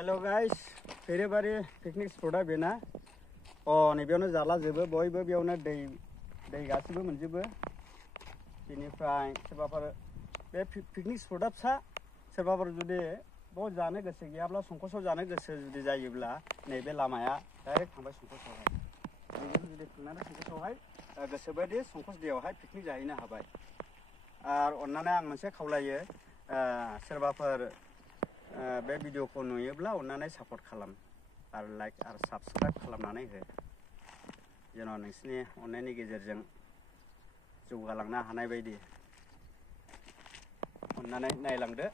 Hello guys फेरेबारि picnic स्पटा बेना नैबेयावनो जाला जोबो बयबो बेयावनो दै गासिबो मोनजोबो बेनिफ्राय सोरबाफोर बे पिकनिक स्पटा फिसा सोरबाफोर जुदि बाव जानो गोसो गैयाब्ला संकसआव जानो गोसो जुदि जायोब्ला नैबे लामाया डाइरेक्ट थांबाय संकसआवहाय बेजों जुदि थांनानै संकसआवहाय गोसोबायदि संकस दैयावहाय पिकनिक जाहैनो हाबाय आरो अन्नानै आं मोनसे खावलायो सोरबाफोर बे भिडिअखौ नुयोब्ला अन्नानै सापर्ट खालाम आरो लाइक आरो साबस्क्राइब खालामनानै हो जेन' नोंसिनि अननायनि गेजेरजों जौगालांनो हानाय बायदि अन्नानै नायलांदो।